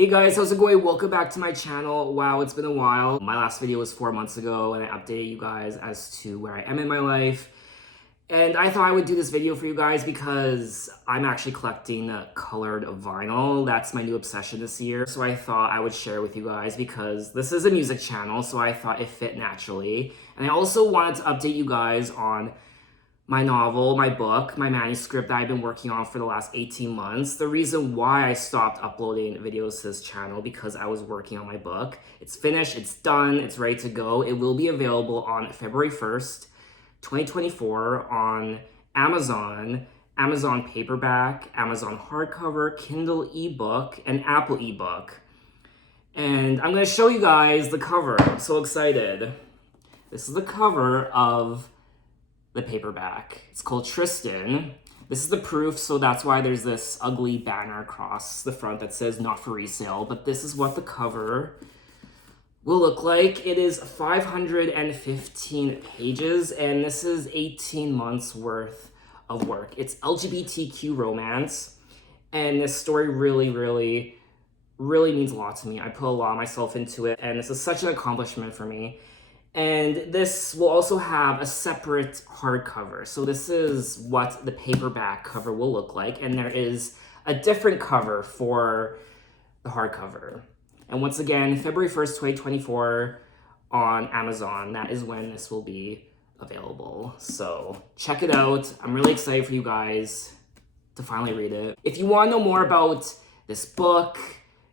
Hey guys, how's it going? Welcome back to my channel. Wow, it's been a while. My last video was 4 months ago and I updated you guys as to where I am in my life. And I thought I would do this video for you guys because I'm actually collecting colored vinyl. That's my new obsession this year. So I thought I would share with you guys because this is a music channel, so I thought it fit naturally. And I also wanted to update you guys on my novel, my book, my manuscript that I've been working on for the last 18 months. The reason why I stopped uploading videos to this channel because I was working on my book. It's finished, it's done, it's ready to go. It will be available on February 1st, 2024 on Amazon, Amazon paperback, Amazon hardcover, Kindle ebook, and Apple ebook. And I'm gonna show you guys the cover. I'm so excited. This is the cover of the paperback. It's called Tristan. This is the proof, so that's why there's this ugly banner across the front that says not for resale, but this is what the cover will look like. It is 515 pages, and this is 18 months worth of work. It's LGBTQ romance, and this story really means a lot to me. I put a lot of myself into it, and this is such an accomplishment for me. And this will also have a separate hardcover. So this is what the paperback cover will look like. And there is a different cover for the hardcover. And once again, February 1st, 2024 on Amazon. That is when this will be available. So check it out. I'm really excited for you guys to finally read it. If you want to know more about this book,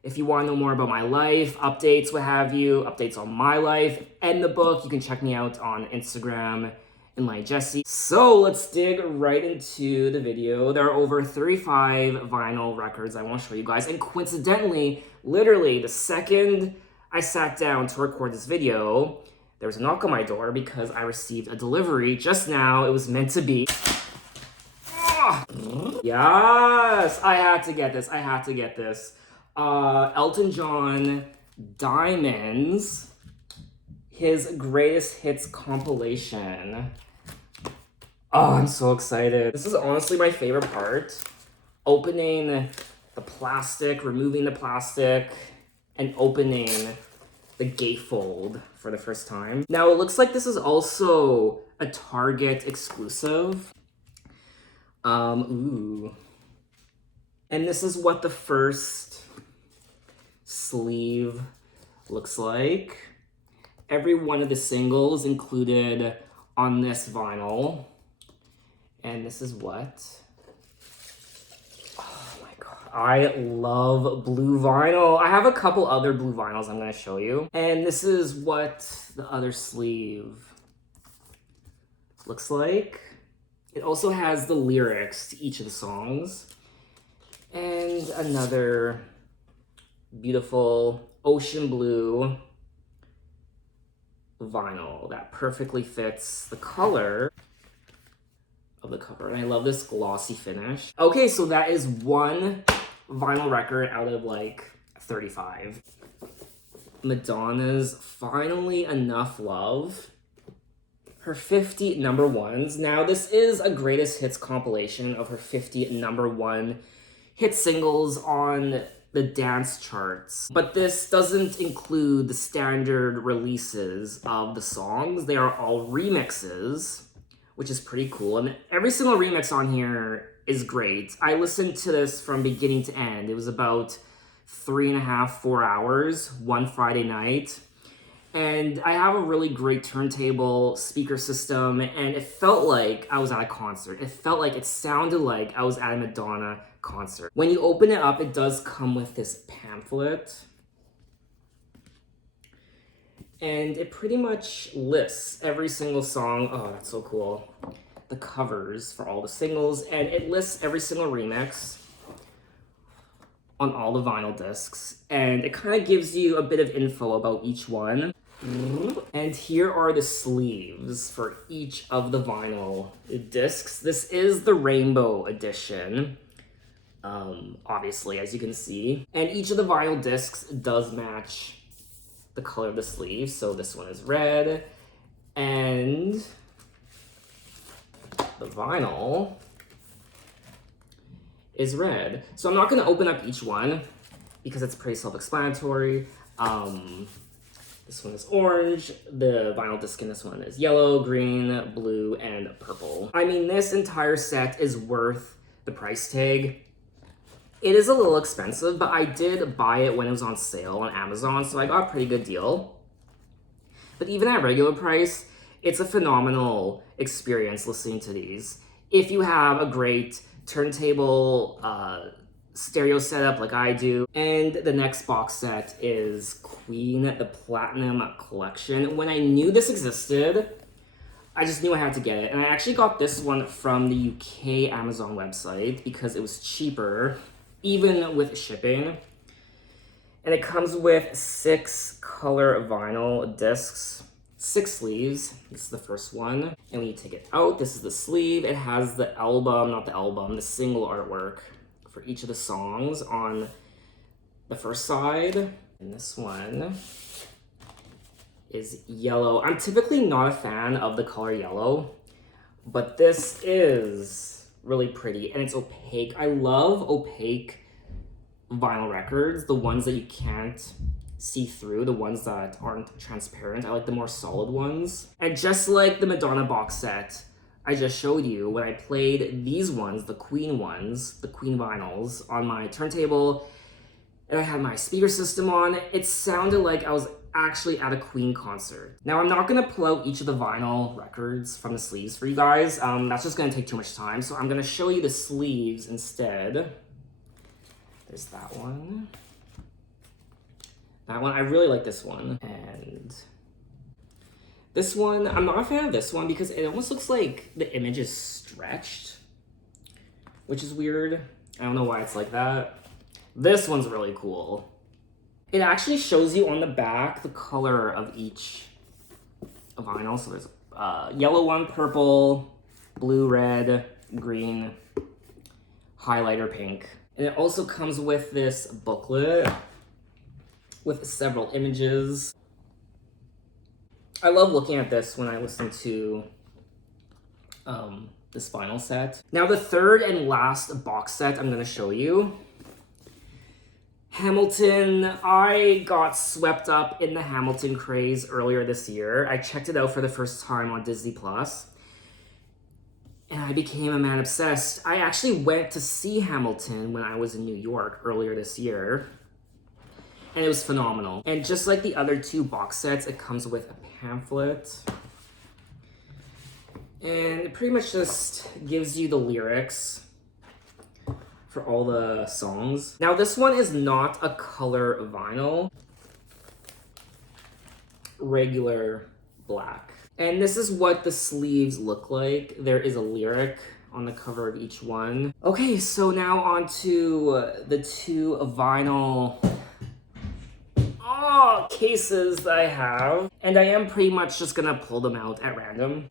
if you want to know more about my life, updates, what have you, updates on my life and the book, you can check me out on Instagram and like Jesse. So let's dig right into the video. There are over 35 vinyl records I want to show you guys. And coincidentally, literally the second I sat down to record this video, there was a knock on my door because I received a delivery just now. It was meant to be. Yes, I had to get this. I had to get this. Elton John Diamonds, his greatest hits compilation. Oh, I'm so excited. This is honestly my favorite part. Opening the plastic, removing the plastic, and opening the gatefold for the first time. Now, it looks like this is also a Target exclusive. Ooh. And this is what the first sleeve looks like. Every one of the singles included on this vinyl. And this is what? Oh my god. I love blue vinyl. I have a couple other blue vinyls I'm going to show you. And this is what the other sleeve looks like. It also has the lyrics to each of the songs. And another beautiful ocean blue vinyl that perfectly fits the color of the cover. And I love this glossy finish. Okay, so that is one vinyl record out of like 35. Madonna's Finally Enough Love. Her 50 number ones. Now, this is a greatest hits compilation of her 50 number one hit singles on the dance charts. But this doesn't include the standard releases of the songs. They are all remixes, which is pretty cool. And every single remix on here is great. I listened to this from beginning to end. It was about 3.5, 4 hours, one Friday night. And I have a really great turntable speaker system, and it felt like I was at a concert. It sounded like I was at a Madonna concert. When you open it up, it does come with this pamphlet. And it pretty much lists every single song. Oh, that's so cool. The covers for all the singles, and it lists every single remix on all the vinyl discs. And it kind of gives you a bit of info about each one. And here are the sleeves for each of the vinyl discs. This is the rainbow edition, obviously, as you can see. And each of the vinyl discs does match the color of the sleeve. So this one is red, and the vinyl is red. So I'm not going to open up each one because it's pretty self-explanatory. This one is orange. The vinyl disc in this one is yellow, green, blue, and purple. I mean, this entire set is worth the price tag. It is a little expensive, but I did buy it when it was on sale on Amazon, so I got a pretty good deal. But even at regular price, it's a phenomenal experience listening to these. If you have a great turntable stereo setup like I do. And the next box set is Queen, the Platinum Collection. When I knew this existed, I just knew I had to get it. And I actually got this one from the UK Amazon website because it was cheaper, even with shipping. And it comes with 6 color vinyl discs, 6 sleeves. This is the first one. And when you take it out, this is the sleeve. It has the album, not the album, the single artwork for each of the songs on the first side. And this one is yellow. I'm typically not a fan of the color yellow, but this is really pretty and it's opaque. I love opaque vinyl records, the ones that you can't see through, the ones that aren't transparent. I like the more solid ones. And just like the Madonna box set I just showed you, when I played these ones, the Queen ones, the Queen vinyls, on my turntable, and I had my speaker system on, it sounded like I was actually at a Queen concert. Now, I'm not gonna pull out each of the vinyl records from the sleeves for you guys. That's just gonna take too much time, so I'm gonna show you the sleeves instead. There's that one. That one, I really like this one. And this one, I'm not a fan of this one because it almost looks like the image is stretched, which is weird. I don't know why it's like that. This one's really cool. It actually shows you on the back the color of each vinyl. So there's a yellow one, purple, blue, red, green, highlighter pink. And it also comes with this booklet with several images. I love looking at this when I listen to this vinyl set. Now the third and last box set I'm gonna show you. Hamilton. I got swept up in the Hamilton craze earlier this year. I checked it out for the first time on Disney Plus. And I became a man obsessed. I actually went to see Hamilton when I was in New York earlier this year. And it was phenomenal. And just like the other 2 box sets, it comes with a pamphlet. And it pretty much just gives you the lyrics for all the songs. Now this one is not a color vinyl. Regular black. And this is what the sleeves look like. There is a lyric on the cover of each one. Okay, so now on to the 2 vinyl cases that I have. And I am pretty much just gonna pull them out at random.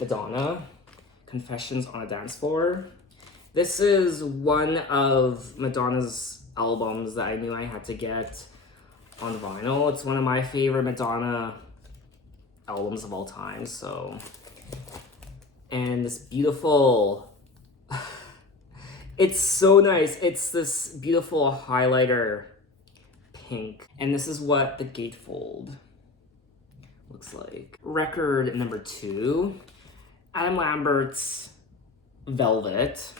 Madonna, Confessions on a Dance Floor. This is one of Madonna's albums that I knew I had to get on vinyl. It's one of my favorite Madonna albums of all time, so. And this beautiful, it's so nice. It's this beautiful highlighter pink. And this is what the gatefold looks like. Record number 2, Adam Lambert's Velvet,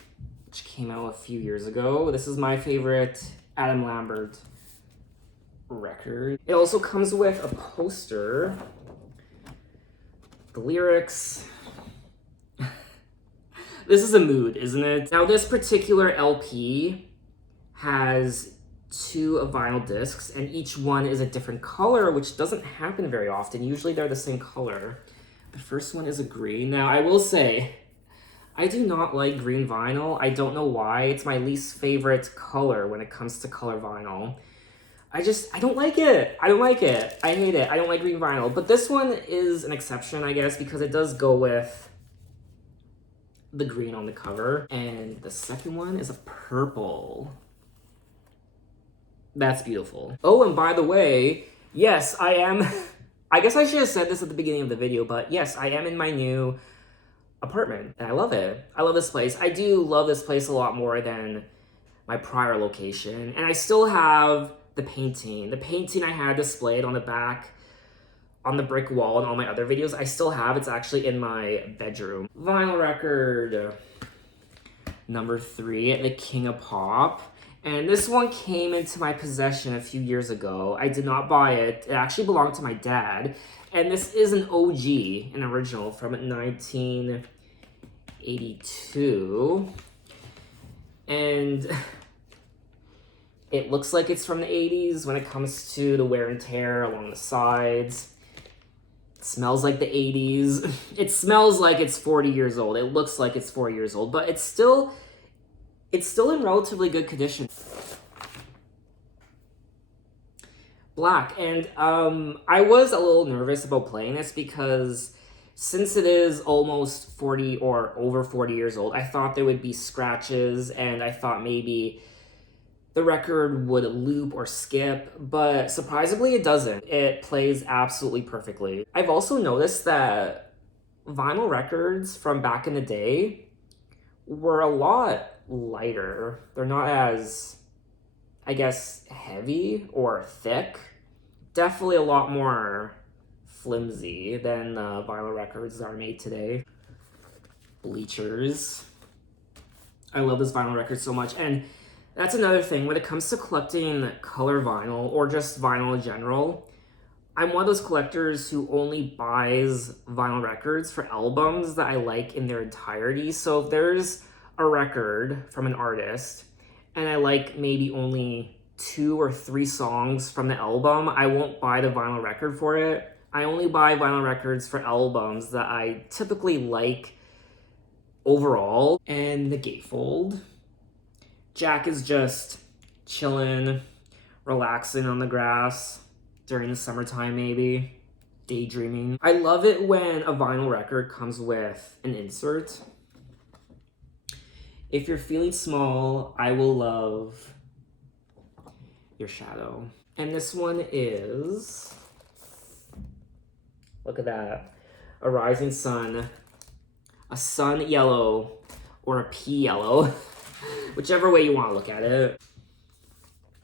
which came out a few years ago. This is my favorite Adam Lambert record. It also comes with a poster, the lyrics. This is a mood, isn't it? Now this particular LP has 2 vinyl discs, and each one is a different color, which doesn't happen very often. Usually they're the same color. The first one is a green. Now I will say, I do not like green vinyl. I don't know why. It's my least favorite color when it comes to color vinyl. I don't like it. I don't like it. I hate it. I don't like green vinyl. But this one is an exception, I guess, because it does go with the green on the cover. And the second one is a purple. That's beautiful. Oh, and by the way, yes, I am... I guess I should have said this at the beginning of the video, but yes, I am in my new apartment, and I love it. I love this place. I do love this place a lot more than my prior location. And I still have the painting. The painting I had displayed on the back, on the brick wall in all my other videos, I still have. It's actually in my bedroom. Vinyl record number 3, The King of Pop. And this one came into my possession a few years ago. I did not buy it. It actually belonged to my dad. And this is an OG, an original from 1982. And it looks like it's from the 80s when it comes to the wear and tear along the sides. It smells like the 80s. It smells like it's 40 years old. It looks like it's 4 years old, but it's still in relatively good condition. Black. And I was a little nervous about playing this because since it is almost 40 or over 40 years old, I thought there would be scratches and I thought maybe the record would loop or skip, but surprisingly it doesn't. It plays absolutely perfectly. I've also noticed that vinyl records from back in the day were a lot lighter. They're not as, I guess, heavy or thick. Definitely a lot more flimsy than the vinyl records that are made today. Bleachers. I love this vinyl record so much. And that's another thing. When it comes to collecting color vinyl or just vinyl in general, I'm one of those collectors who only buys vinyl records for albums that I like in their entirety. So if there's a record from an artist and I like maybe only 2 or 3 songs from the album, I won't buy the vinyl record for it. I only buy vinyl records for albums that I typically like overall. And the gatefold. Jack is just chilling, relaxing on the grass during the summertime maybe, daydreaming. I love it when a vinyl record comes with an insert. If you're feeling small, I will love your shadow. And this one is, look at that, a rising sun, a sun yellow or a pea yellow, whichever way you want to look at it.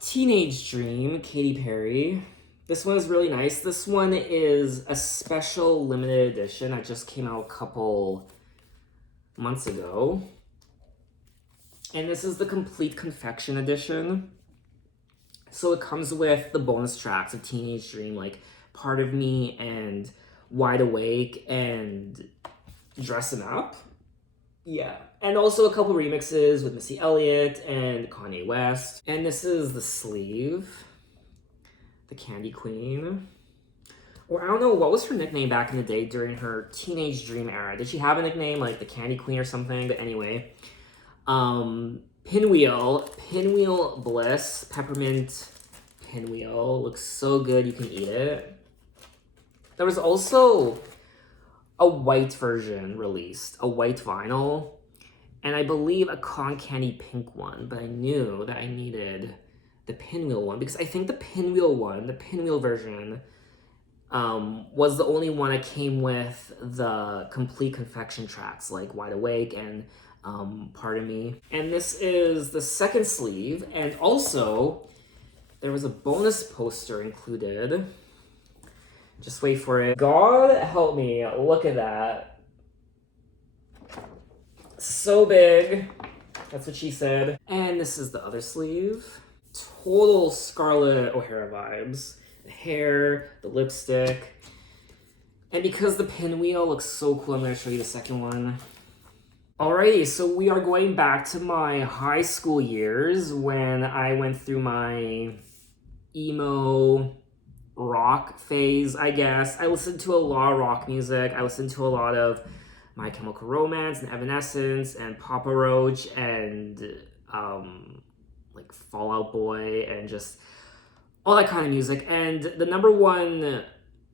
Teenage Dream, Katy Perry. This one is really nice. This one is a special limited edition that just came out a couple months ago. And this is the complete confection edition. So it comes with the bonus tracks of Teenage Dream, like Part of Me and Wide Awake and Dressin' Up. Yeah. And also a couple remixes with Missy Elliott and Kanye West. And this is the sleeve. The Candy Queen. Or I don't know, what was her nickname back in the day during her Teenage Dream era? Did she have a nickname like the Candy Queen or something? But anyway. Pinwheel Bliss, peppermint pinwheel. Looks so good, you can eat it. There was also a white version released, a white vinyl, and I believe a cotton candy pink one, but I knew that I needed the pinwheel one because I think the pinwheel version was the only one that came with the complete confection tracks like Wide Awake and Part of Me. And this is the second sleeve, and also there was a bonus poster included. Just wait for it. God help me, look at that. So big. That's what she said. And this is the other sleeve. Total Scarlett O'Hara vibes. The hair, the lipstick. And because the pinwheel looks so cool, I'm going to show you the second one. Alrighty, so we are going back to my high school years when I went through my emo rock phase, I guess. I listened to a lot of rock music. I listened to a lot of My Chemical Romance and Evanescence and Papa Roach and like Fall Out Boy and just all that kind of music. And the number one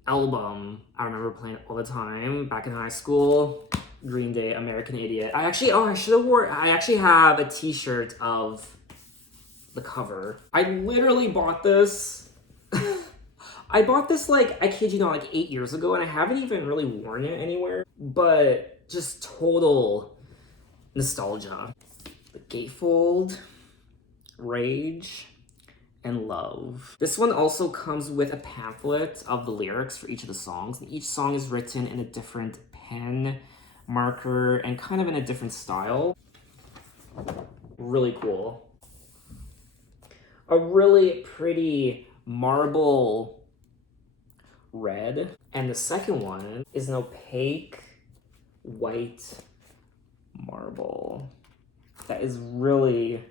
album I remember playing all the time back in high school, Green Day, American Idiot. I actually have a t-shirt of the cover. I literally bought this. I bought this like, I kid you not, like 8 years ago, and I haven't even really worn it anywhere. But just total nostalgia. The gatefold. Rage and Love. This one also comes with a pamphlet of the lyrics for each of the songs. And each song is written in a different pen, marker, and kind of in a different style. Really cool. A really pretty marble red. And the second one is an opaque white marble. That is really,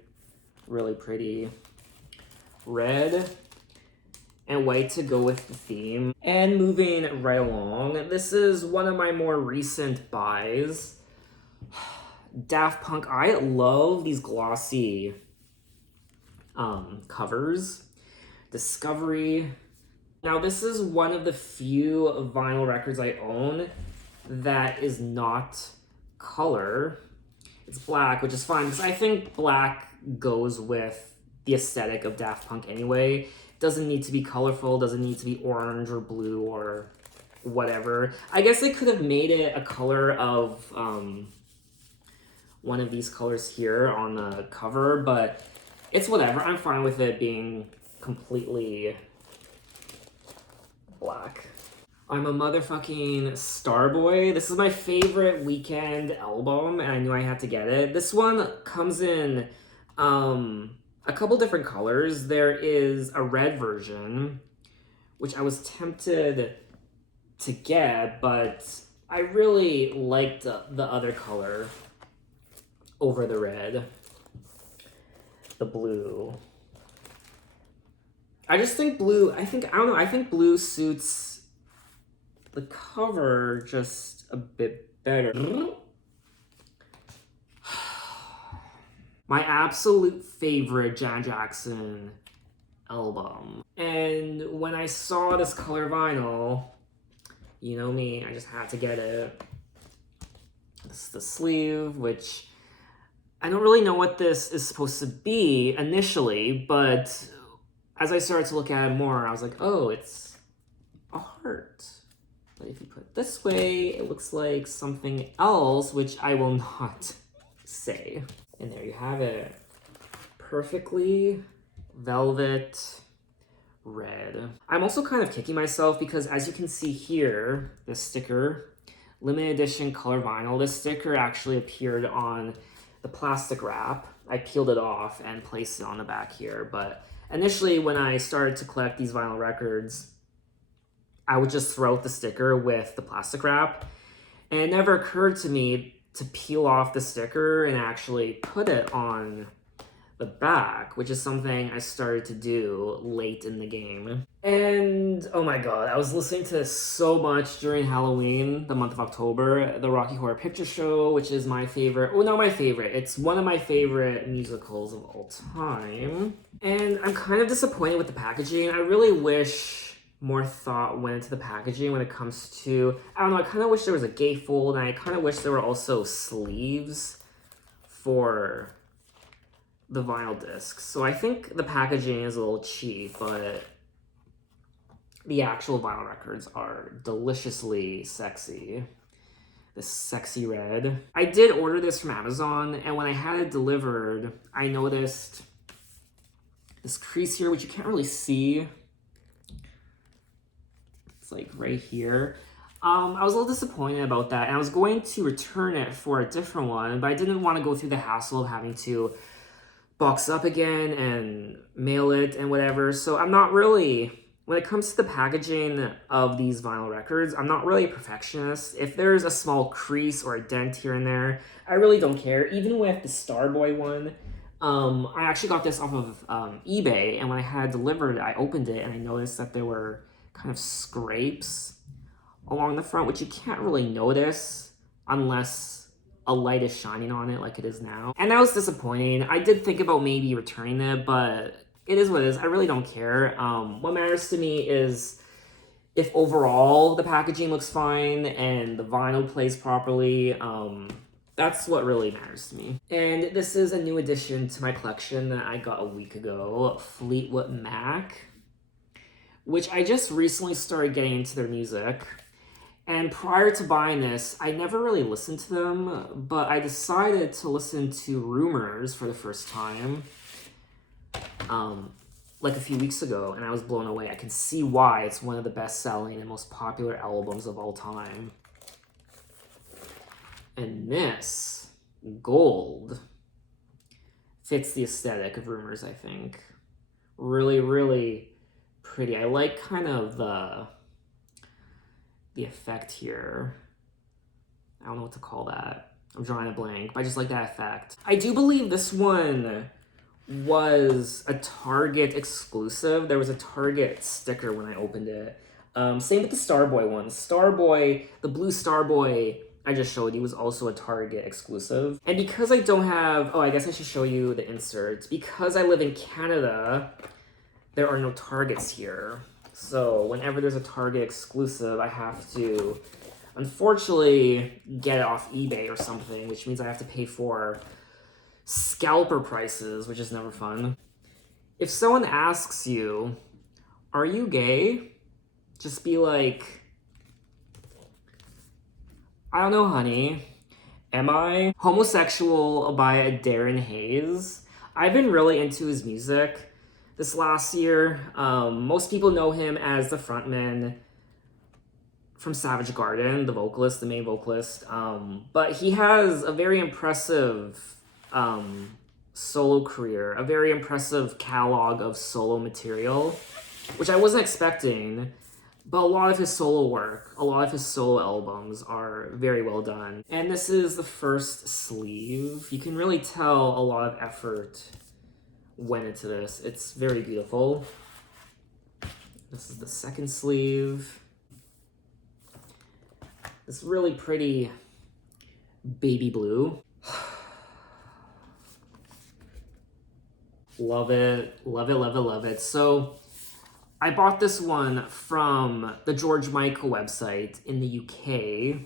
really pretty. Red and white to go with the theme. And moving right along, this is one of my more recent buys. Daft Punk. I love these glossy covers. Discovery. Now this is one of the few vinyl records I own that is not color. It's black, which is fine because I think black goes with the aesthetic of Daft Punk anyway. Doesn't need to be colorful, doesn't need to be orange or blue or whatever. I guess they could have made it a color of one of these colors here on the cover, but it's whatever. I'm fine with it being completely black. I'm a motherfucking Starboy. This is my favorite Weekend album, and I knew I had to get it. This one comes in a couple different colors. There is a red version, which I was tempted to get, but I really liked the other color over the red. The blue. I just think blue, I don't know, I think blue suits the cover just a bit better. My absolute favorite Janet Jackson album. And when I saw this color vinyl, you know me, I just had to get it. This is the sleeve, which I don't really know what this is supposed to be initially, but as I started to look at it more, I was like, oh, it's a heart. But if you put it this way, it looks like something else, which I will not say. And there you have it. Perfectly velvet red. I'm also kind of kicking myself because as you can see here, this sticker, limited edition color vinyl, this sticker actually appeared on the plastic wrap. I peeled it off and placed it on the back here, but initially when I started to collect these vinyl records, I would just throw out the sticker with the plastic wrap, and it never occurred to me to peel off the sticker and actually put it on the back, which is something I started to do late in the game. And oh my god, I was listening to this so much during Halloween, the month of October, the Rocky Horror Picture Show, which is my favorite, oh no, my favorite, it's one of my favorite musicals of all time. And I'm kind of disappointed with the packaging. I really wish more thought went into the packaging when it comes to, I don't know, I kind of wish there was a gatefold, and I kind of wish there were also sleeves for the vinyl discs. So I think the packaging is a little cheap, but the actual vinyl records are deliciously sexy. This sexy red. I did order this from Amazon, and when I had it delivered, I noticed this crease here, which you can't really see. It's like right here. I was a little disappointed about that, and I was going to return it for a different one, but I didn't want to go through the hassle of having to box up again and mail it and whatever. So I'm not really, when it comes to the packaging of these vinyl records, I'm not really a perfectionist. If there's a small crease or a dent here and there, I really don't care. Even with the Starboy one, I actually got this off of eBay, and when I had it delivered, I opened it and I noticed that there were kind of scrapes along the front, which you can't really notice unless a light is shining on it like it is now. And that was disappointing. I did think about maybe returning it, but it is what it is. I really don't care. What matters to me is if overall the packaging looks fine and the vinyl plays properly. That's what really matters to me. And this is a new addition to my collection that I got a week ago, Fleetwood Mac, which I just recently started getting into their music. And prior to buying this, I never really listened to them, but I decided to listen to Rumors for the first time. like a few weeks ago, and I was blown away. I can see why it's one of the best-selling and most popular albums of all time. And this gold fits the aesthetic of Rumors, I think. Really, really pretty. I like kind of the effect here. I don't know what to call that. I'm drawing a blank, but I just like that effect. I do believe this one was a Target exclusive. There was a Target sticker when I opened it. Same with the Starboy one. Starboy, the blue Starboy I just showed you was also a Target exclusive. And because I don't have, oh, I guess I should show you the inserts. Because I live in Canada, there are no Targets here. So whenever there's a Target exclusive, I have to, unfortunately, get it off eBay or something, which means I have to pay for scalper prices, which is never fun. If someone asks you, are you gay? Just be like, I don't know, honey. Am I? Homosexual by Darren Hayes. I've been really into his music this last year. Most people know him as the frontman from Savage Garden, the vocalist, the main vocalist. But he has a very impressive solo career, a very impressive catalog of solo material, which I wasn't expecting, but a lot of his solo work, a lot of his solo albums are very well done. And this is the first sleeve. You can really tell a lot of effort went into this. It's very beautiful. This is the second sleeve. This really pretty baby blue. Love it, love it, love it, love it. So I bought this one from the George Michael website in the UK.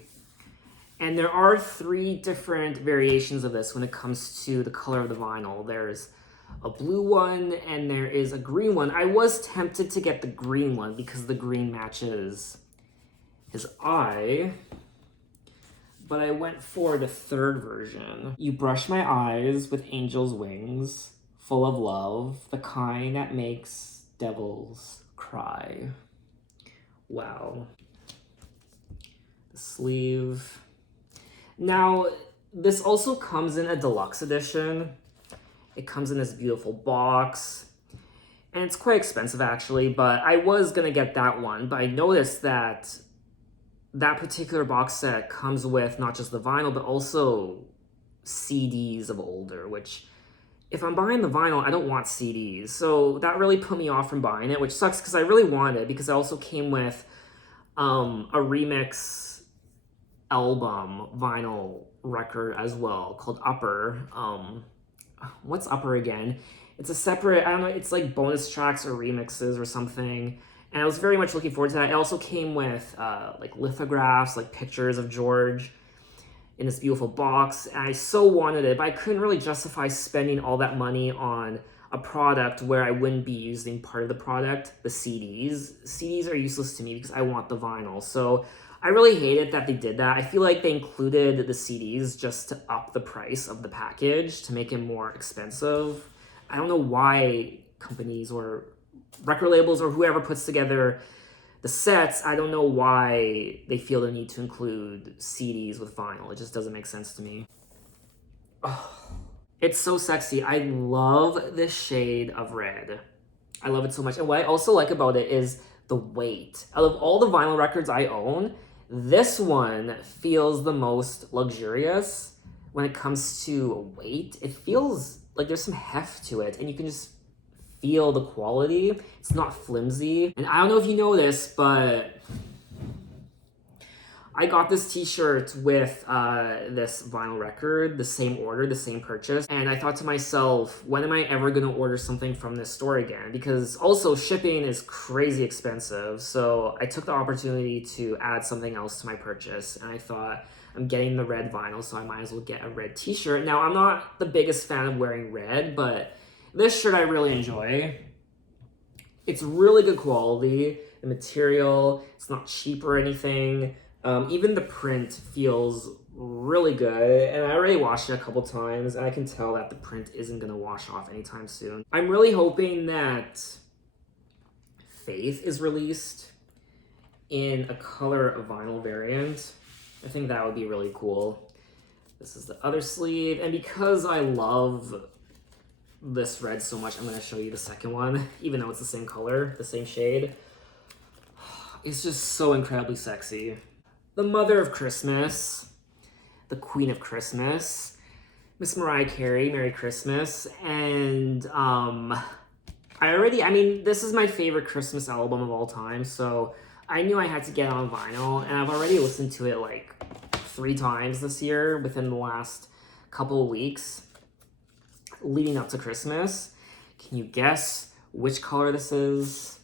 And there are 3 different variations of this when it comes to the color of the vinyl. There's a blue one and there is a green one. I was tempted to get the green one because the green matches his eye, but I went for the 3rd version. You brush my eyes with angel's wings, full of love, the kind that makes devils cry. Wow. The sleeve. Now, this also comes in a deluxe edition. It comes in this beautiful box. And it's quite expensive actually, but I was gonna get that one, but I noticed that that particular box set comes with not just the vinyl, but also CDs of older, which if I'm buying the vinyl, I don't want CDs. So that really put me off from buying it, which sucks because I really wanted it, because it also came with a remix album vinyl record as well called Upper. What's Upper again? It's a separate, I don't know, it's like bonus tracks or remixes or something. And I was very much looking forward to that. It also came with like lithographs, like pictures of George in this beautiful box. And I so wanted it, but I couldn't really justify spending all that money on a product where I wouldn't be using part of the product, the CDs. CDs are useless to me because I want the vinyl. So I really hated that they did that. I feel like they included the CDs just to up the price of the package to make it more expensive. I don't know why companies or record labels or whoever puts together the sets, I don't know why they feel the need to include CDs with vinyl. It just doesn't make sense to me. Oh, it's so sexy. I love this shade of red. I love it so much. And what I also like about it is the weight. Out of all the vinyl records I own, this one feels the most luxurious when it comes to weight. It feels like there's some heft to it, and you can just feel the quality. It's not flimsy. And I don't know if you know this, but I got this t-shirt with this vinyl record, the same order, the same purchase. And I thought to myself, when am I ever gonna order something from this store again? Because also shipping is crazy expensive. So I took the opportunity to add something else to my purchase. And I thought, I'm getting the red vinyl, so I might as well get a red t-shirt. Now, I'm not the biggest fan of wearing red, but this shirt I really enjoy. It's really good quality. The material, it's not cheap or anything. Even the print feels really good, and I already washed it a couple times, and I can tell that the print isn't gonna wash off anytime soon. I'm really hoping that Faith is released in a color vinyl variant. I think that would be really cool. This is the other sleeve, and because I love this red so much, I'm gonna show you the second one, even though it's the same color, the same shade. It's just so incredibly sexy. The Mother of Christmas, the Queen of Christmas, Miss Mariah Carey, Merry Christmas, and this is my favorite Christmas album of all time, so I knew I had to get it on vinyl, and I've already listened to it like 3 times this year within the last couple of weeks leading up to Christmas. Can you guess which color this is?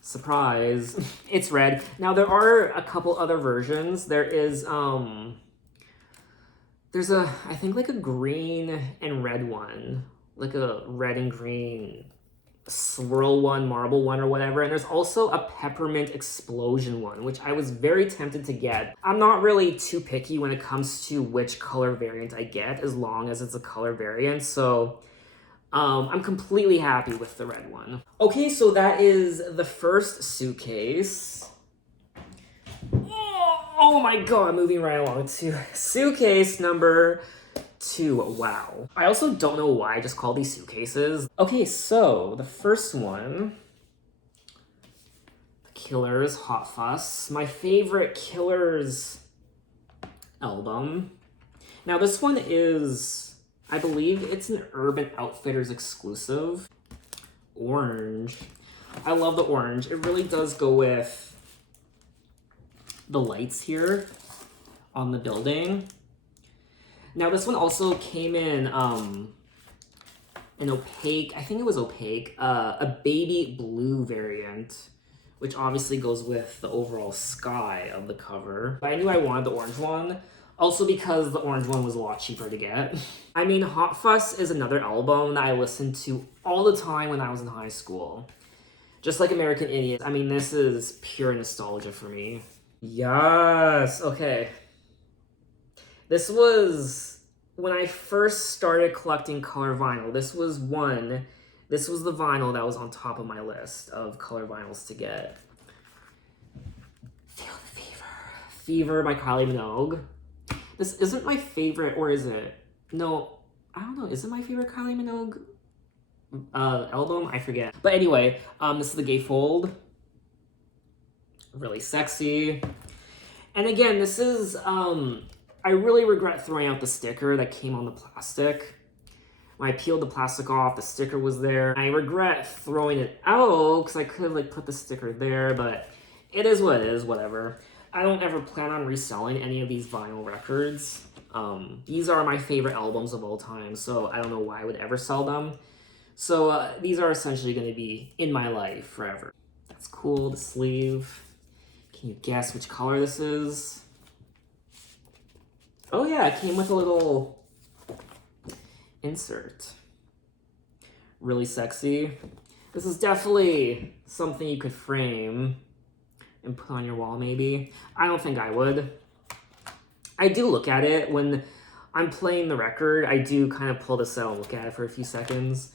Surprise. It's red. Now there are a couple other versions. There is there's I think like a green and red one, like a red and green swirl one, marble one, or whatever. And there's also a peppermint explosion one, which I was very tempted to get. I'm not really too picky when it comes to which color variant I get, as long as it's a color variant. So I'm completely happy with the red one. Okay, so that is the first suitcase. Oh my god, moving right along to suitcase number 2. Wow. I also don't know why I just call these suitcases. Okay, so the first one, Killers Hot Fuss, my favorite Killers album. Now this one is, I believe it's an Urban Outfitters exclusive. Orange. I love the orange. It really does go with the lights here on the building. Now this one also came in an opaque, I think it was opaque, a baby blue variant, which obviously goes with the overall sky of the cover. But I knew I wanted the orange one, also because the orange one was a lot cheaper to get. I mean, Hot Fuss is another album that I listened to all the time when I was in high school. Just like American Idiot. I mean, this is pure nostalgia for me. Yes, okay. This was when I first started collecting color vinyl. This was the vinyl that was on top of my list of color vinyls to get. Feel the Fever. Fever by Kylie Minogue. This isn't my favorite, or is it? No, I don't know. Is it my favorite Kylie Minogue album? I forget. But anyway, this is the gatefold. Really sexy. And again, this is, I really regret throwing out the sticker that came on the plastic. When I peeled the plastic off, the sticker was there. I regret throwing it out because I could have like put the sticker there, but it is what it is, whatever. I don't ever plan on reselling any of these vinyl records. These are my favorite albums of all time, so I don't know why I would ever sell them. So these are essentially going to be in my life forever. That's cool, the sleeve. Can you guess which color this is? Oh yeah, it came with a little insert. Really sexy. This is definitely something you could frame and put on your wall maybe. I don't think I would. I do look at it when I'm playing the record. I do kind of pull this out and look at it for a few seconds.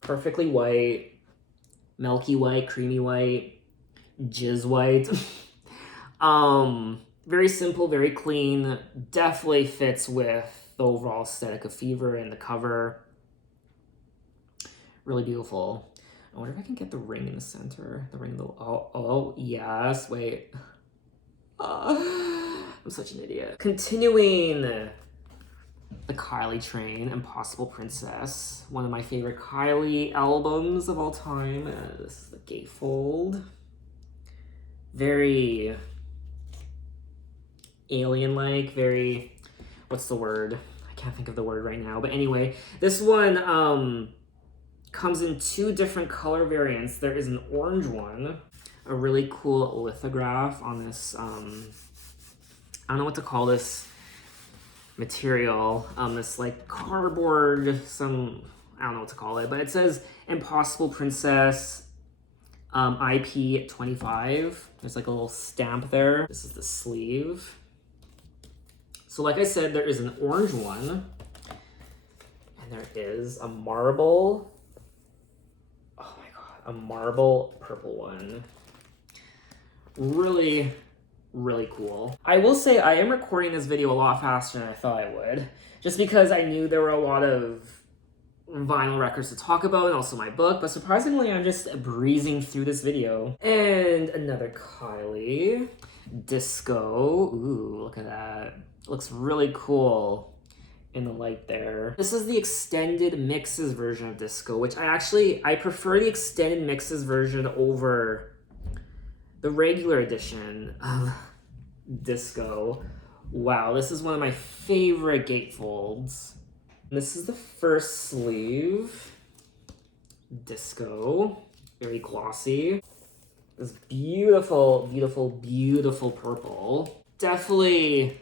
Perfectly white, milky white, creamy white, jizz white. Very simple, very clean. Definitely fits with the overall aesthetic of Fever and the cover. Really beautiful. I wonder if I can get the ring in the center. The ring, oh yes, wait. I'm such an idiot. Continuing the Kylie train, Impossible Princess. One of my favorite Kylie albums of all time. This is the gatefold. Very alien-like, very, what's the word? I can't think of the word right now. But anyway, this one comes in 2 different color variants. There is an orange one, a really cool lithograph on this, I don't know what to call this material, this like cardboard, I don't know what to call it, but it says Impossible Princess, IP25. There's like a little stamp there. This is the sleeve. So like I said, there is an orange one. And there is a marble. Oh my god, a marble purple one. Really, really cool. I will say I am recording this video a lot faster than I thought I would. Just because I knew there were a lot of vinyl records to talk about and also my book, but surprisingly I'm just breezing through this video. And another Kylie. Disco. Ooh, look at that. Looks really cool in the light there. This is the extended mixes version of Disco, which I prefer the extended mixes version over the regular edition of Disco. Wow, this is one of my favorite gatefolds. This is the first sleeve. Disco. Very glossy. This beautiful, beautiful, beautiful purple. Definitely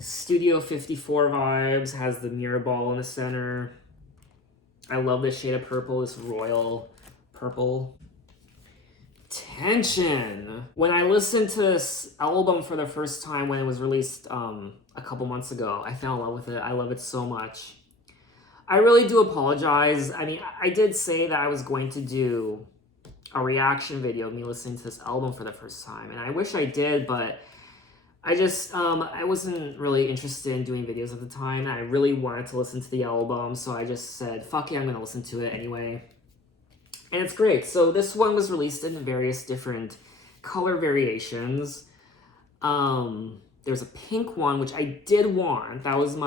Studio 54 vibes. Has the mirror ball in the center. I love this shade of purple, this royal purple. Tension. When I listened to this album for the first time when it was released a couple months ago, I fell in love with it. I love it so much. I really do apologize. I mean, I did say that I was going to do a reaction video of me listening to this album for the first time, and I wish I did, but I just, I wasn't really interested in doing videos at the time. I really wanted to listen to the album, so I just said, fuck it, I'm gonna listen to it anyway. And it's great. So this one was released in various different color variations. There's a pink one, which I did want. That was the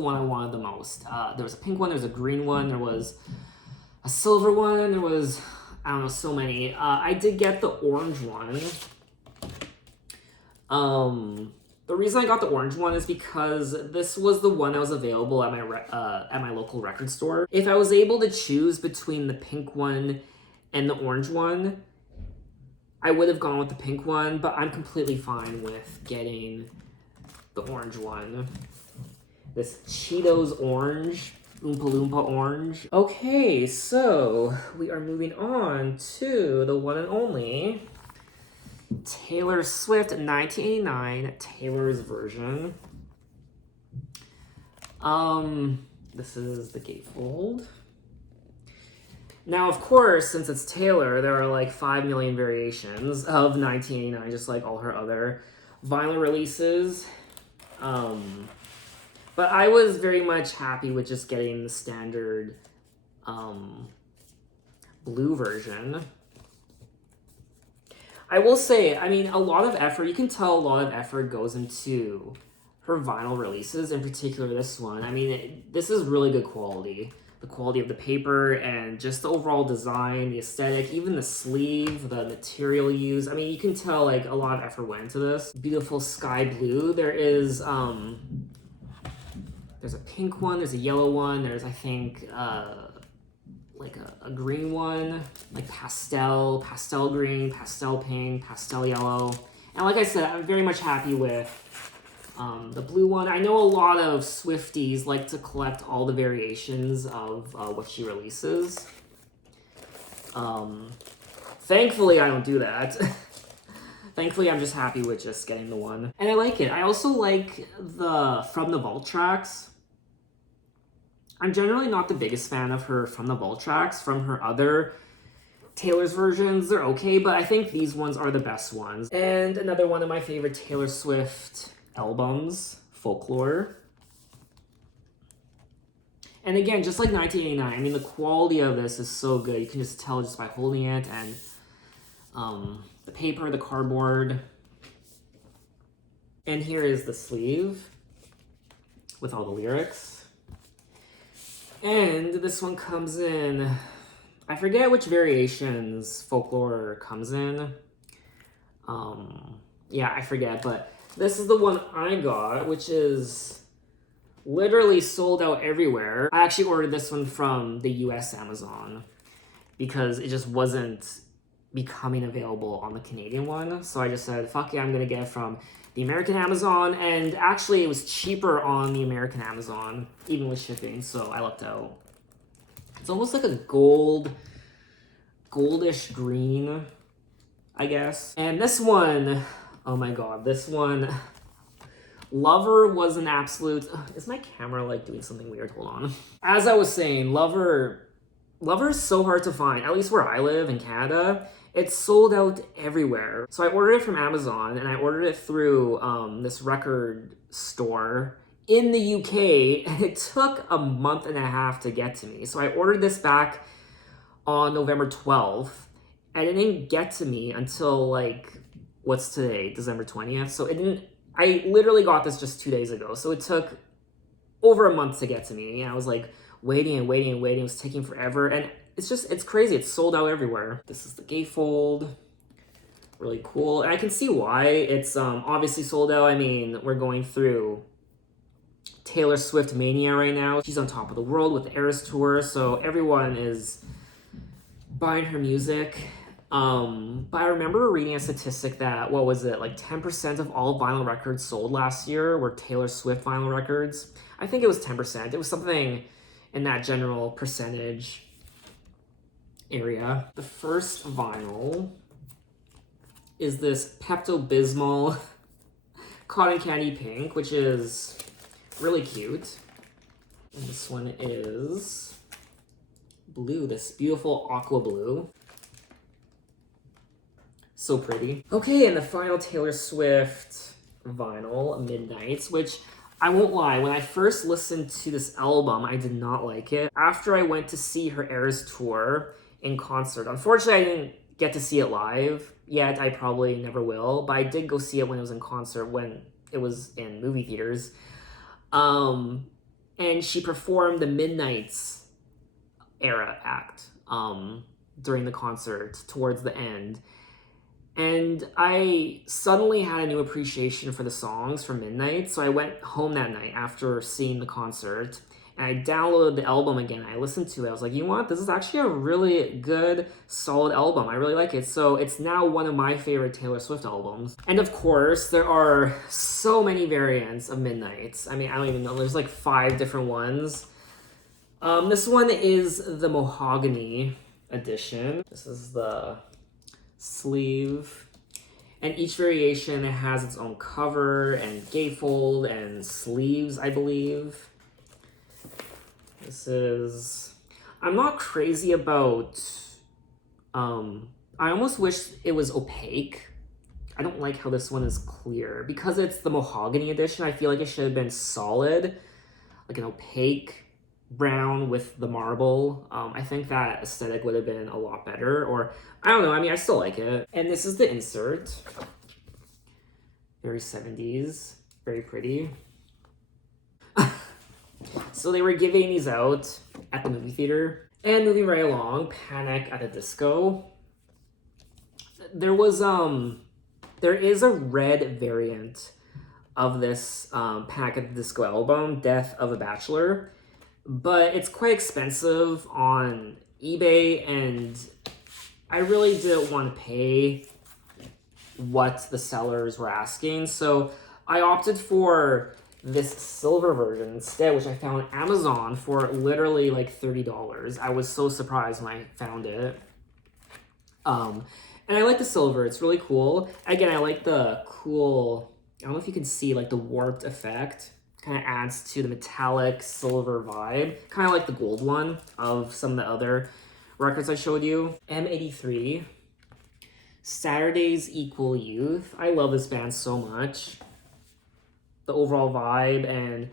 one I wanted the most. There was a pink one, there was a green one, there was a silver one, there was, I don't know, so many. I did get the orange one. The reason I got the orange one is because this was the one that was available at my local record store. If I was able to choose between the pink one and the orange one, I would have gone with the pink one, but I'm completely fine with getting the orange one. This Cheetos orange, Oompa Loompa orange. Okay, so we are moving on to the one and only Taylor Swift 1989 Taylor's version. This is the gatefold. Now, of course, since it's Taylor, there are like 5 million variations of 1989, just like all her other vinyl releases. But I was very much happy with just getting the standard blue version. I will say, I mean, a lot of effort, you can tell a lot of effort goes into her vinyl releases, in particular this one. I mean, this is really good quality. The quality of the paper and just the overall design, the aesthetic, even the sleeve, the material used. I mean, you can tell like a lot of effort went into this. Beautiful sky blue. There is, there's a pink one, there's a yellow one, there's, I think, like a green one, like pastel green, pastel pink, pastel yellow. And like I said, I'm very much happy with the blue one. I know a lot of Swifties like to collect all the variations of what she releases. Thankfully, I don't do that. Thankfully, I'm just happy with just getting the one. And I like it. I also like the From the Vault tracks. I'm generally not the biggest fan of her From the Vault tracks. From her other Taylor's versions, they're okay, but I think these ones are the best ones. And another one of my favorite Taylor Swift albums, Folklore. And again, just like 1989, I mean, the quality of this is so good. You can just tell just by holding it, and the paper, the cardboard. And here is the sleeve with all the lyrics. And this one comes in, I forget which variations Folklore comes in. Yeah, I forget, but this is the one I got, which is literally sold out everywhere. I actually ordered this one from the US Amazon because it just wasn't becoming available on the Canadian one. So I just said, fuck yeah, I'm gonna get it from the American Amazon, and actually it was cheaper on the American Amazon, even with shipping, so I lucked out. It's almost like a gold goldish green, I guess. And this one, oh my god, this one, Lover was an absolute... Is my camera like doing something weird? Hold on. As I was saying, Lover is so hard to find, at least where I live in Canada. It's sold out everywhere. So I ordered it from Amazon, and I ordered it through this record store in the UK, and it took a month and a half to get to me. So I ordered this back on November 12th, and it didn't get to me until like, what's today? December 20th? So it didn't... I literally got this just 2 days ago, so it took over a month to get to me. And I was like waiting and waiting and waiting. It was taking forever, and it's crazy. It's sold out everywhere. This is the gatefold. Really cool. And I can see why it's obviously sold out. I mean, we're going through Taylor Swift mania right now. She's on top of the world with the Eras Tour, so everyone is buying her music. But I remember reading a statistic that, what was it, like 10% of all vinyl records sold last year were Taylor Swift vinyl records. I think it was 10%. It was something in that general percentage area. The first vinyl is this Pepto-Bismol Cotton Candy Pink, which is really cute. And this one is blue, this beautiful aqua blue. So pretty. Okay, and the final Taylor Swift vinyl, Midnights, which I won't lie, when I first listened to this album, I did not like it. After I went to see her Eras Tour in concert, unfortunately I didn't get to see it live yet. I probably never will, but I did go see it when it was in concert, when it was in movie theaters. And she performed the Midnights era act during the concert towards the end. And I suddenly had a new appreciation for the songs from Midnight. So I went home that night after seeing the concert, and I downloaded the album again. I listened to it. I was like, you know what? This is actually a really good, solid album. I really like it. So it's now one of my favorite Taylor Swift albums. And of course, there are so many variants of Midnights. I mean, I don't even know. There's like 5 different ones. This one is the Mahogany edition. This is the sleeve, and each variation has its own cover and gatefold and sleeves, I believe. This is... I'm not crazy about... I almost wish it was opaque. I don't like how this one is clear. Because it's the Mahogany edition, I feel like it should have been solid, like an opaque brown with the marble. I think that aesthetic would have been a lot better, or I don't know, I mean, I still like it. And this is the insert. Very 70s, very pretty. So they were giving these out at the movie theater. And moving right along, Panic at the Disco. There is a red variant of this Panic at the Disco album, Death of a Bachelor. But it's quite expensive on eBay, and I really didn't want to pay what the sellers were asking. So I opted for this silver version instead, which I found on Amazon for literally like $30. I was so surprised when I found it. And I like the silver. It's really cool. Again, I like the cool, I don't know if you can see like the warped effect. Kind of adds to the metallic silver vibe. Kind of like the gold one of some of the other records I showed you. M83. Saturdays Equal Youth. I love this band so much. The overall vibe, and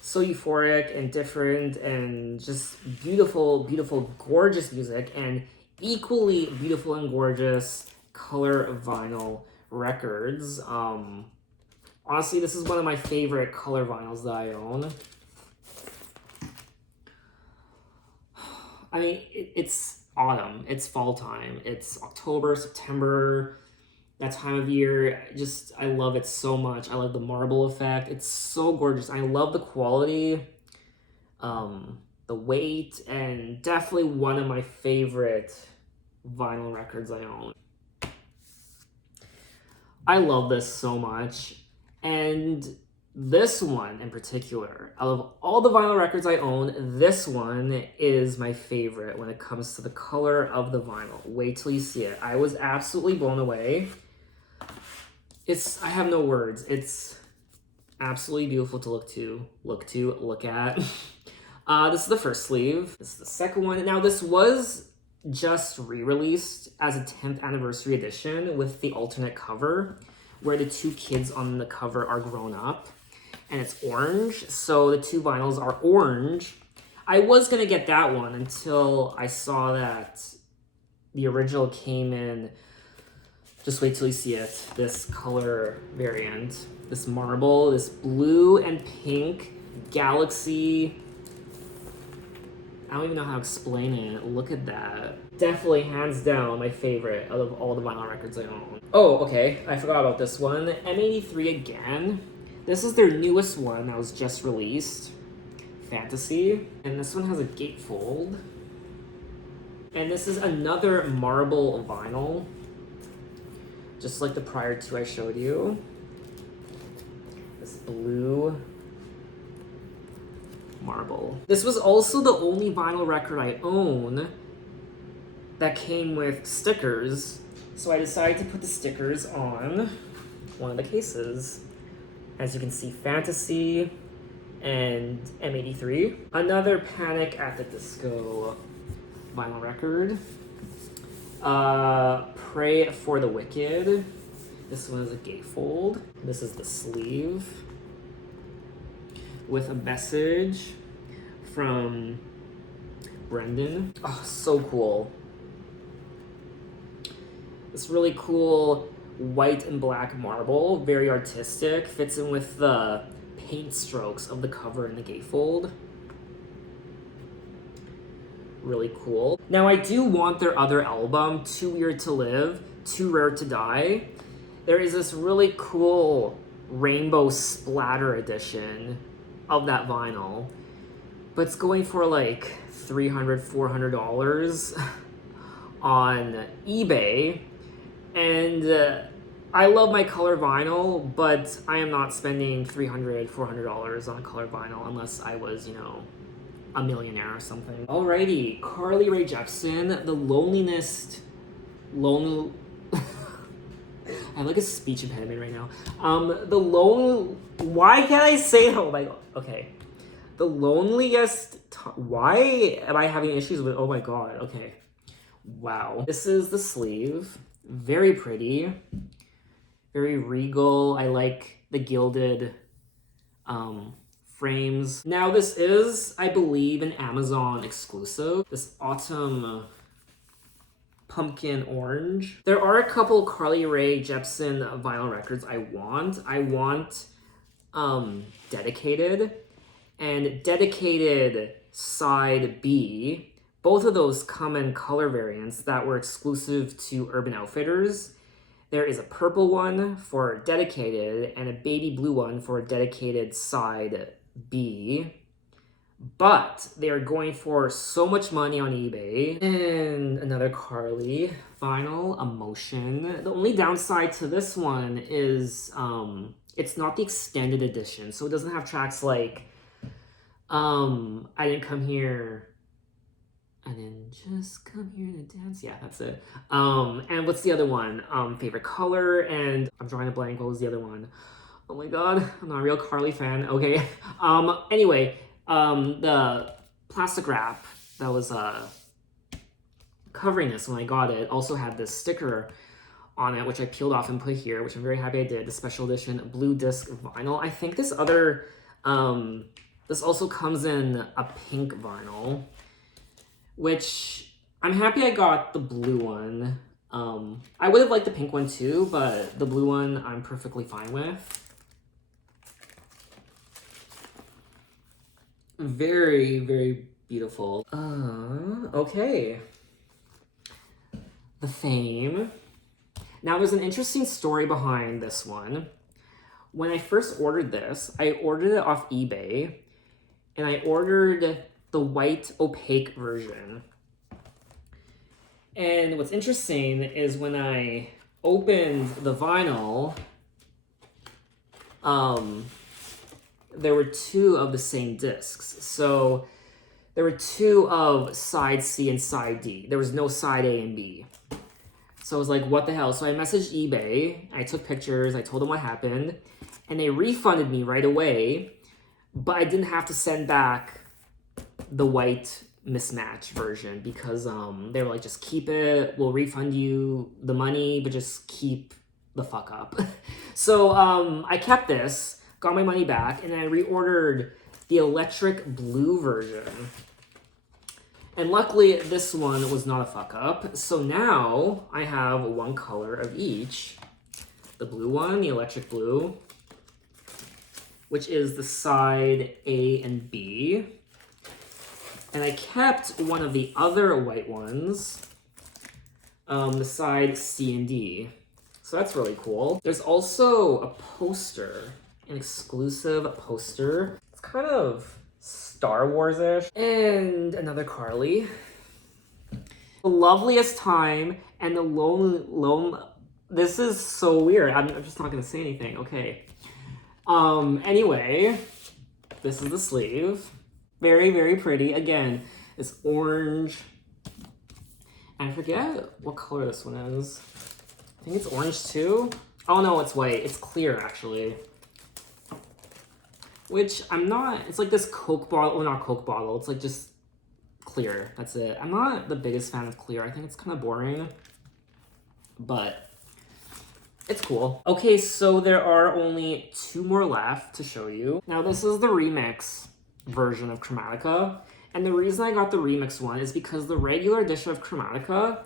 so euphoric and different and just beautiful, beautiful, gorgeous music, and equally beautiful and gorgeous color vinyl records. Honestly, this is one of my favorite color vinyls that I own. I mean, it's autumn, it's fall time, it's October, September, that time of year. I love it so much. I love the marble effect. It's so gorgeous. I love the quality, the weight, and definitely one of my favorite vinyl records I own. I love this so much. And This one in particular, out of all the vinyl records I own, this one is my favorite when it comes to the color of the vinyl. Wait till you see it. I was absolutely blown away. I have no words. It's absolutely beautiful to look at. This is the first sleeve. This is the second one. Now this was just re-released as a 10th anniversary edition with the alternate cover where the two kids on the cover are grown up. And it's orange, so the two vinyls are orange. I was gonna get that one until I saw that the original came in, just wait till you see it, this color variant. This marble, this blue and pink galaxy. I don't even know how to explain it. Look at that. Definitely, hands down, my favorite out of all the vinyl records I own. Oh, okay, I forgot about this one. M83 again. This is their newest one that was just released, Fantasy. And this one has a gatefold. And this is another marble vinyl, just like the prior two I showed you. This blue marble. This was also the only vinyl record I own that came with stickers, so I decided to put the stickers on one of the cases. As you can see, Fantasy and M83. Another Panic at the Disco vinyl record. Pray for the Wicked. This one is a gatefold. This is the sleeve with a message from Brendan. Oh, so cool. This really cool white and black marble, very artistic, fits in with the paint strokes of the cover and the gatefold. Really cool. Now I do want their other album, Too Weird to Live, Too Rare to Die. There is this really cool rainbow splatter edition of that vinyl, but it's going for like $300, $400 on eBay. And I love my color vinyl, but I am not spending $300, $400 on a color vinyl unless I was, you know, a millionaire or something. Alrighty, Carly Rae Jepsen, The Loneliness... I have like a speech impediment right now. Why can't I say it? Oh my god. Okay. The Loneliest... Why am I having issues with... Oh my god. Okay. Wow. This is the sleeve. Very pretty. Very regal. I like the gilded frames. Now this is, I believe, an Amazon exclusive. This autumn pumpkin orange. There are a couple Carly Rae Jepsen vinyl records I want. I want Dedicated and Dedicated Side B. Both of those come in color variants that were exclusive to Urban Outfitters. There is a purple one for Dedicated and a baby blue one for Dedicated Side B. But they are going for so much money on eBay. And another Carly vinyl, Emotion. The only downside to this one is it's not the extended edition. So it doesn't have tracks like I Didn't Come Here... I didn't just come here to dance. Yeah, that's it. And what's the other one? Favorite color, and I'm drawing a blank. What was the other one? Oh my god, I'm not a real Carly fan. Okay. Anyway, the plastic wrap that was covering this when I got it also had this sticker on it, which I peeled off and put here, which I'm very happy I did. The special edition blue disc vinyl. I think this other, this also comes in a pink vinyl, which I'm happy I got the blue one. I would have liked the pink one too, but the blue one I'm perfectly fine with. Very, very beautiful. Okay. The Fame. Now there's an interesting story behind this one. When I first ordered this, I ordered it off eBay, and I ordered the white opaque version. And what's interesting is when I opened the vinyl, there were two of the same discs. So there were two of side C and side D. There was no side A and B. So I was like, what the hell? So I messaged eBay. I took pictures. I told them what happened. And they refunded me right away. But I didn't have to send back the white mismatch version because they were like, just keep it. We'll refund you the money, but just keep the fuck up. So I kept this, got my money back, and then I reordered the electric blue version. And luckily, this one was not a fuck up. So now I have one color of each. The blue one, the electric blue, which is the side A and B. And I kept one of the other white ones, the side C and D. So that's really cool. There's also a poster, an exclusive poster. It's kind of Star Wars-ish. And another Carly. The loveliest time and the lone. This is so weird. I'm just not gonna say anything. Okay. Anyway, this is the sleeve. Very, very pretty. Again, it's orange. I forget what color this one is. I think it's orange too. Oh no, it's white. It's clear actually. Which I'm not, it's like this Coke bottle, well not Coke bottle, it's like just clear, that's it. I'm not the biggest fan of clear, I think it's kind of boring, but it's cool. Okay, so there are only two more left to show you. Now this is the remix version of Chromatica, and the reason I got the remix one is because the regular edition of Chromatica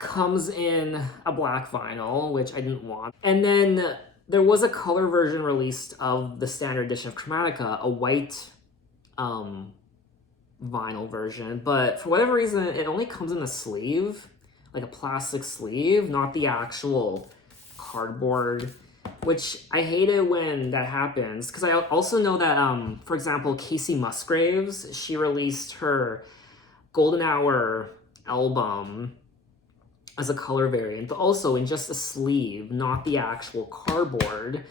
comes in a black vinyl, which I didn't want, and then there was a color version released of the standard edition of Chromatica, a white vinyl version, but for whatever reason, it only comes in a sleeve, like a plastic sleeve, not the actual cardboard, which I hate it when that happens, because I also know that, for example, Casey Musgraves, she released her Golden Hour album as a color variant, but also in just a sleeve, not the actual cardboard.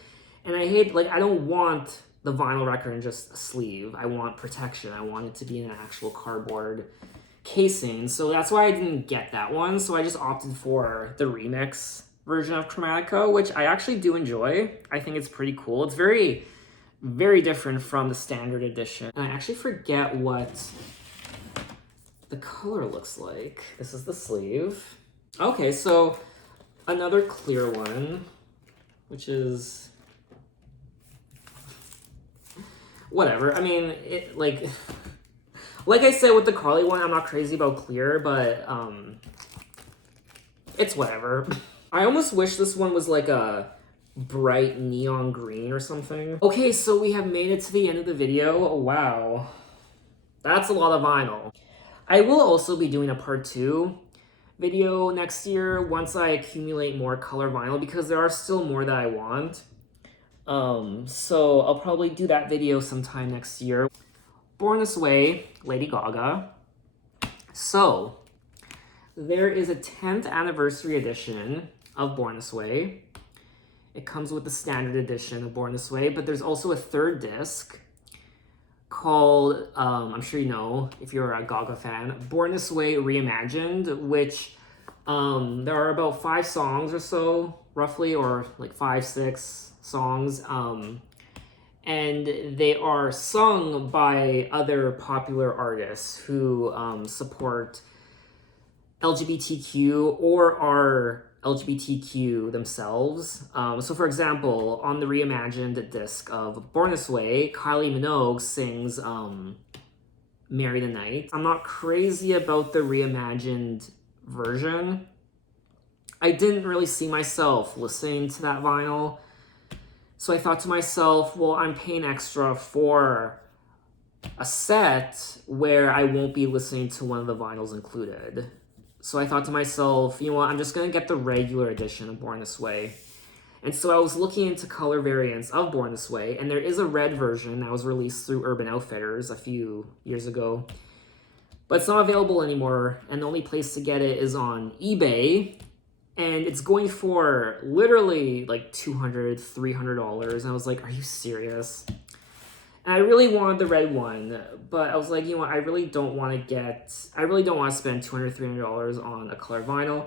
And I hate, like, I don't want the vinyl record in just a sleeve. I want protection. I want it to be in an actual cardboard casing. So that's why I didn't get that one. So I just opted for the remix version of Chromatica, which I actually do enjoy. I think it's pretty cool. It's very, very different from the standard edition. And I actually forget what the color looks like. This is the sleeve. Okay, so another clear one, which is whatever. I mean, it like I said with the Carly one, I'm not crazy about clear, but it's whatever. I almost wish this one was like a bright neon green or something. Okay, so we have made it to the end of the video. Oh, wow. That's a lot of vinyl. I will also be doing a part 2 video next year once I accumulate more color vinyl, because there are still more that I want. So I'll probably do that video sometime next year. Born This Way, Lady Gaga. So there is a 10th anniversary edition of Born This Way. It comes with the standard edition of Born This Way, but there's also a third disc called, I'm sure you know, if you're a Gaga fan, Born This Way Reimagined, which there are about 5 songs or so, roughly, or like 5, 6 songs, and they are sung by other popular artists who support LGBTQ or are LGBTQ themselves. So for example, on the reimagined disc of Born This Way, Kylie Minogue sings Marry the Night. I'm not crazy about the reimagined version. I didn't really see myself listening to that vinyl. So I thought to myself, well, I'm paying extra for a set where I won't be listening to one of the vinyls included. So I thought to myself, you know what, I'm just going to get the regular edition of Born This Way. And so I was looking into color variants of Born This Way, and there is a red version that was released through Urban Outfitters a few years ago. But it's not available anymore, and the only place to get it is on eBay. And it's going for literally like $200, $300. And I was like, are you serious? And I really wanted the red one, but I was like, you know what, I really don't want to spend $200, $300 on a color vinyl.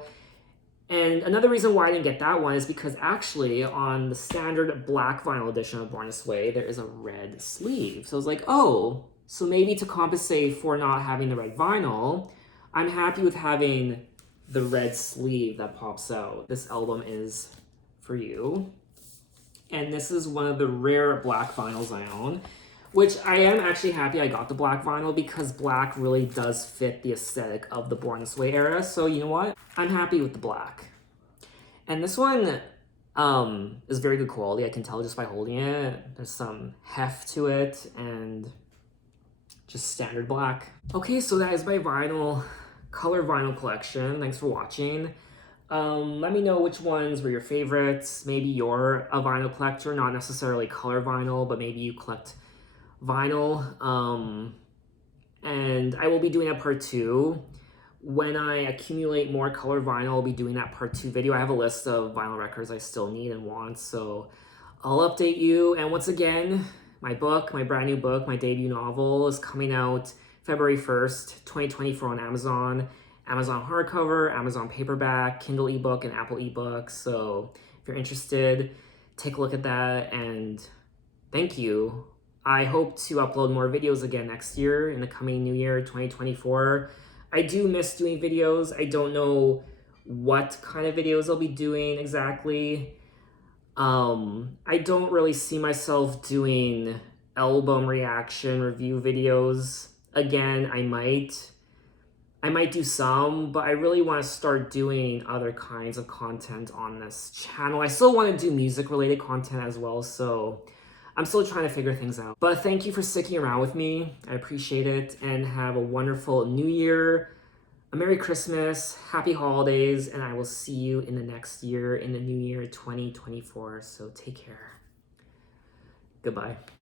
And another reason why I didn't get that one is because actually on the standard black vinyl edition of Born This Way, there is a red sleeve. So I was like, oh, so maybe to compensate for not having the red vinyl, I'm happy with having the red sleeve that pops out. This album is for you. And this is one of the rare black vinyls I own, which I am actually happy I got the black vinyl because black really does fit the aesthetic of the Born This Way era. So you know what? I'm happy with the black. And this one is very good quality. I can tell just by holding it. There's some heft to it and just standard black. Okay, so that is my color vinyl collection. Thanks for watching. Let me know which ones were your favorites. Maybe you're a vinyl collector, not necessarily color vinyl, but maybe you collect vinyl. And I will be doing a part 2. When I accumulate more color vinyl, I'll be doing that part 2 video. I have a list of vinyl records I still need and want, so I'll update you. And once again, my brand new book, my debut novel is coming out February 1st, 2024 on Amazon hardcover, Amazon paperback, Kindle ebook, and Apple ebook. So if you're interested, take a look at that, and thank you. I hope to upload more videos again next year in the coming new year, 2024. I do miss doing videos. I don't know what kind of videos I'll be doing exactly. I don't really see myself doing album reaction review videos. Again, I might do some, but I really want to start doing other kinds of content on this channel. I still want to do music related content as well, so I'm still trying to figure things out. But thank you for sticking around with me. I appreciate it, and have a wonderful new year, a Merry Christmas, Happy Holidays, and I will see you in the next year, in the new year 2024. So take care. Goodbye.